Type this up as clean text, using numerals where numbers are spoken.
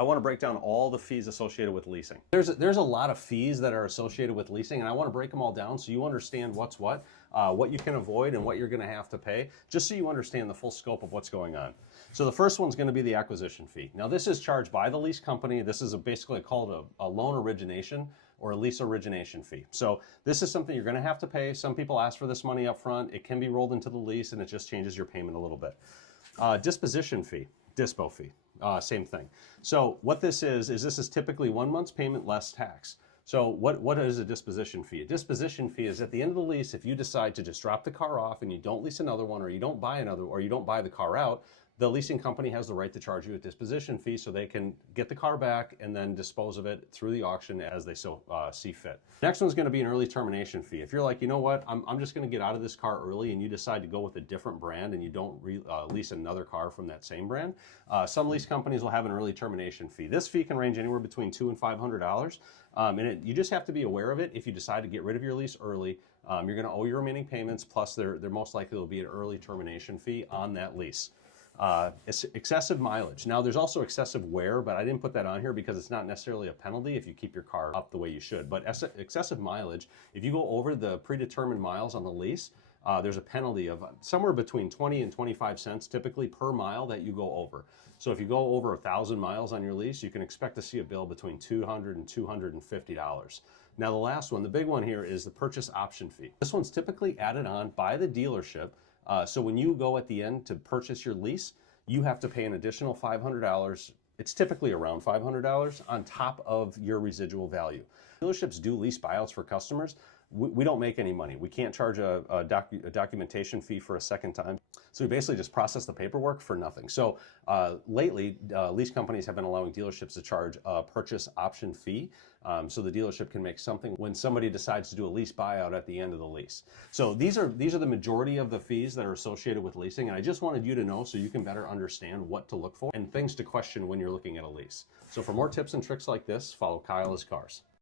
I want to break down all the fees associated with leasing. There's a lot of fees that are associated with leasing, and I want to break them all down so you understand what's what you can avoid and what you're going to have to pay, just so you understand the full scope of what's going on. So the first one's going to be the acquisition fee. Now this is charged by the lease company. This is basically called a loan origination or a lease origination fee. So this is something you're going to have to pay. Some people ask for this money up front. It can be rolled into the lease and it just changes your payment a little bit. Disposition fee. Dispo fee, same thing. So what this is this is typically 1 month's payment less tax. So what is a disposition fee? A disposition fee is at the end of the lease, if you decide to just drop the car off and you don't lease another one, or you don't buy another, or you don't buy the car out, the leasing company has the right to charge you a disposition fee so they can get the car back and then dispose of it through the auction as they so see fit. Next one's going to be an early termination fee. If you're like, you know what, I'm just going to get out of this car early, and you decide to go with a different brand and you don't lease another car from that same brand, some lease companies will have an early termination fee. This fee can range anywhere between $200 and $500, and you just have to be aware of it. If you decide to get rid of your lease early, you're going to owe your remaining payments, plus there most likely will be an early termination fee on that lease. Excessive mileage. Now there's also excessive wear, but I didn't put that on here because it's not necessarily a penalty if you keep your car up the way you should. But excessive mileage, if you go over the predetermined miles on the lease, there's a penalty of somewhere between 20 and 25 cents typically per mile that you go over. So if you go over 1,000 miles on your lease, you can expect to see a bill between $200 and $250. Now the last one, the big one here, is the purchase option fee. This one's typically added on by the dealership. So when you go at the end to purchase your lease, you have to pay an additional $500. It's typically around $500 on top of your residual value. Dealerships do lease buyouts for customers. We don't make any money. We can't charge a documentation fee for a second time. So we basically just process the paperwork for nothing. So lately, lease companies have been allowing dealerships to charge a purchase option fee, so the dealership can make something when somebody decides to do a lease buyout at the end of the lease. So these are the majority of the fees that are associated with leasing, and I just wanted you to know so you can better understand what to look for and things to question when you're looking at a lease. So for more tips and tricks like this, follow Kyle as Cars.